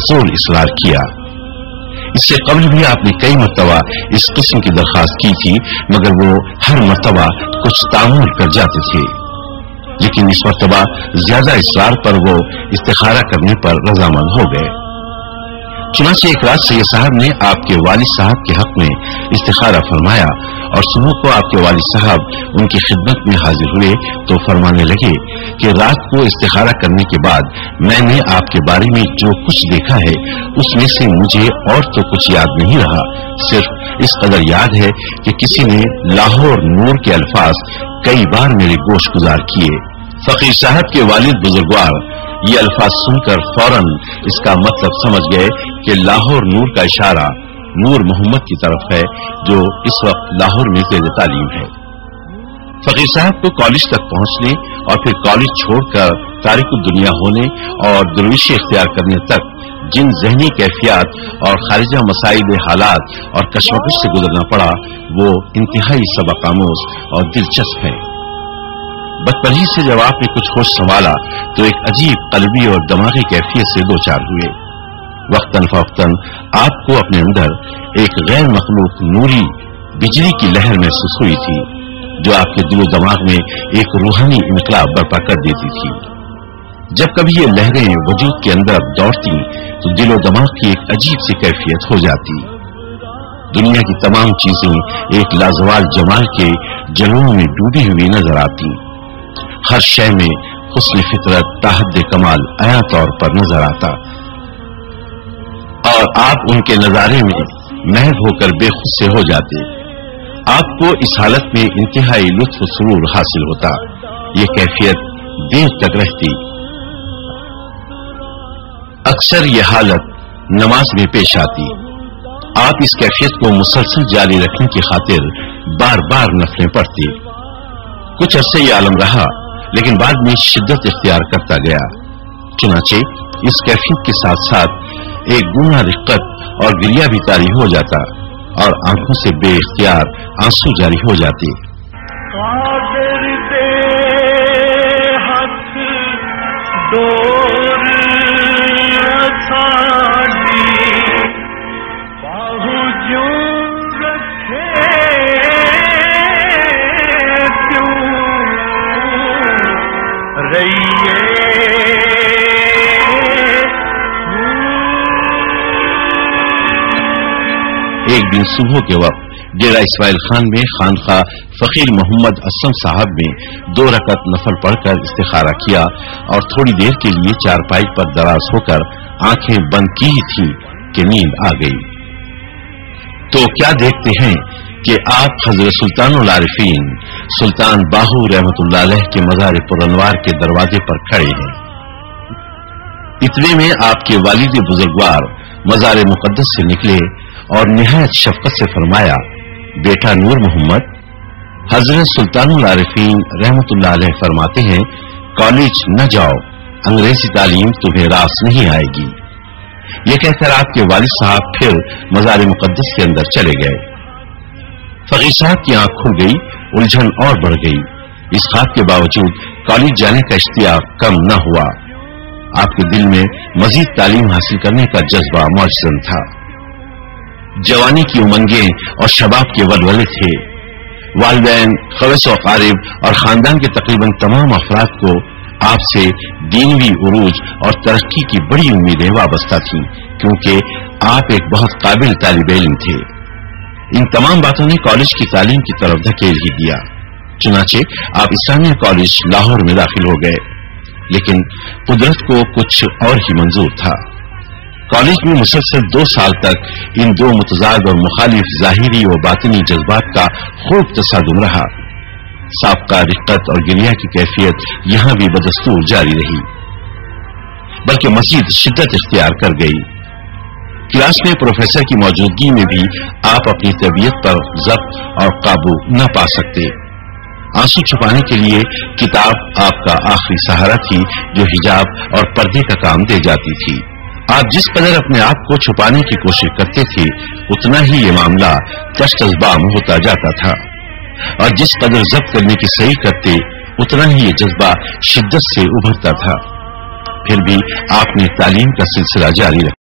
पुरजोर इसरार किया। इससे कबल भी आपने कई मर्तबा इस किस्म की दरखास्त की थी, मगर वो हर मर्तबा कुछ तामुल कर जाते थे। लेकिन इस मर्तबा ज्यादा इसरार पर वो इस्तिखारा करने पर रजामंद हो गए। चुनांचे एक रात सैयद साहब ने आपके वालिद साहब के हक में इस्तिखारा फरमाया और सुबह को आपके वालिद साहब उनकी खिदमत में हाजिर हुए तो फरमाने लगे कि रात को इस्तिखारा करने के बाद मैंने आपके बारे में जो कुछ देखा है उसमें से मुझे और तो कुछ याद नहीं रहा, सिर्फ इस कदर याद है कि किसी ने लाहौर नूर के अल्फाज कई बार मेरे गोश गुजार किए। फकीर साहब के वालिद बुजुर्गवार ये अल्फाज सुनकर फौरन इसका मतलब समझ गए कि लाहौर नूर का इशारा नूर मोहम्मद की तरफ है, जो इस वक्त लाहौर में ज़ेर तालीम है। फकीर साहब को कॉलेज तक पहुंचने और फिर कॉलेज छोड़कर तारिकुल दुनिया होने और दुर्विशी इख्तियार करने तक जिन ज़हनी कैफियत और खारिजा मसाइल हालात और कशमकश से गुजरना पड़ा वो इंतहाई सबक आमोज और दिलचस्प है। बचपन से जब आपने कुछ होश संभाला तो एक अजीब कल्बी और दिमागी कैफियत से दो चार हुए। वक्तन फवक्तन आपको अपने अंदर एक गैर मखलूक नूरी बिजली की लहर महसूस हुई थी, जो आपके दिलो दिमाग में एक रूहानी इनकलाब बर्पा कर देती थी। जब कभी ये लहरें वजूद के अंदर दौड़ती तो दिलो दिमाग की एक अजीब सी कैफियत हो जाती। दुनिया की तमाम चीजें एक लाजवाल जमाल के जलवों में डूबी हुई नजर आती। हर शय में हुस्न फितरत ताहद्दे कमाल आया तौर पर नजर आता और आप उनके नजारे में महव होकर बेखुद से हो जाते। आपको इस हालत में इंतहाई लुत्फ सुरूर हासिल होता। ये कैफियत देर तक रहती। अक्सर ये हालत नमाज में पेश आती। आप इस कैफियत को मुसलसल जारी रखने की खातिर बार बार नफलें पढ़ती। कुछ अरसे ये आलम रहा, लेकिन बाद में शिद्दत इख्तियार करता गया। चुनाचे इस कैफियत के साथ साथ एक गुना रिक्कत और गिरिया भी तारी हो जाता और आंखों से बेइख्तियार आंसू जारी हो जाते। एक दिन सुबह के वक्त डेरा इस्माइल खान में खानखा फकीर मोहम्मद असलम साहब में 2 रकत नफल पढ़कर इस्तिखारा किया और थोड़ी देर के लिए चारपाई पर दराज होकर आंखें बंद की ही थी कि नींद आ गई। तो क्या देखते हैं कि आप हजरत सुल्तानुल आरिफीन सुल्तान बाहू रहमतुल्लाह अलैह के मज़ार पुरअनवार के दरवाजे पर खड़े हैं। इतने में आपके वालिद बुजुर्गवार मज़ार मुकद्दस से निकले और निहायत शफकत से फरमाया, बेटा नूर मोहम्मद, हजरत सुल्तानुल आरिफीन रहमतुल्लाह अलैह फरमाते हैं कॉलेज न जाओ, अंग्रेजी तालीम तुम्हें रास नहीं आएगी। ये कहकर आपके वालिद साहब फिर मज़ार मुकद्दस के अंदर चले गए। फकीर साहब की आंख खुल गई, उलझन और बढ़ गई। इस ख्वाब के बावजूद कॉलेज जाने का इश्तियाक कम न हुआ। आपके दिल में मजीद तालीम हासिल करने का जज्बा मौजूद था। जवानी की उमंगें और शबाब के वलवले थे। वालिदैन, खवस व क़ारिब और खानदान के तकरीबन तमाम अफराद को आपसे दीनवी उरूज और तरक्की की बड़ी उम्मीदें वाबस्ता थीं, क्योंकि आप एक बहुत काबिल तालिब इल्म थे। इन तमाम बातों ने कॉलेज की तालीम की तरफ धकेल ही दिया। चुनाचे आप इस्लामिया कॉलेज लाहौर में दाखिल हो गए, लेकिन कुदरत को कुछ और ही मंजूर था। कॉलेज में मुसलसल 2 साल तक इन 2 मुतजाद और मुखालिफ जाहिरी और बातिनी जज्बात का खूब तसादुम रहा। साबका रिक्कत और गिरिया की कैफियत यहाँ भी बदस्तूर जारी रही, बल्कि मजीद शिद्दत इख्तियार कर गई। क्लास में प्रोफेसर की मौजूदगी में भी आप अपनी तबीयत पर ज़ब्त और काबू न पा सकते। आंसू छुपाने के लिए किताब आपका आखिरी सहारा थी, जो हिजाब और पर्दे का काम दे जाती थी। आप जिस कदर अपने आप को छुपाने की कोशिश करते थे, उतना ही ये मामला तश्तज़बाम होता जाता था, और जिस कदर जब्त करने की सही करते, उतना ही ये जज्बा शिद्दत से उभरता था। फिर भी आपने तालीम का सिलसिला जारी रखा।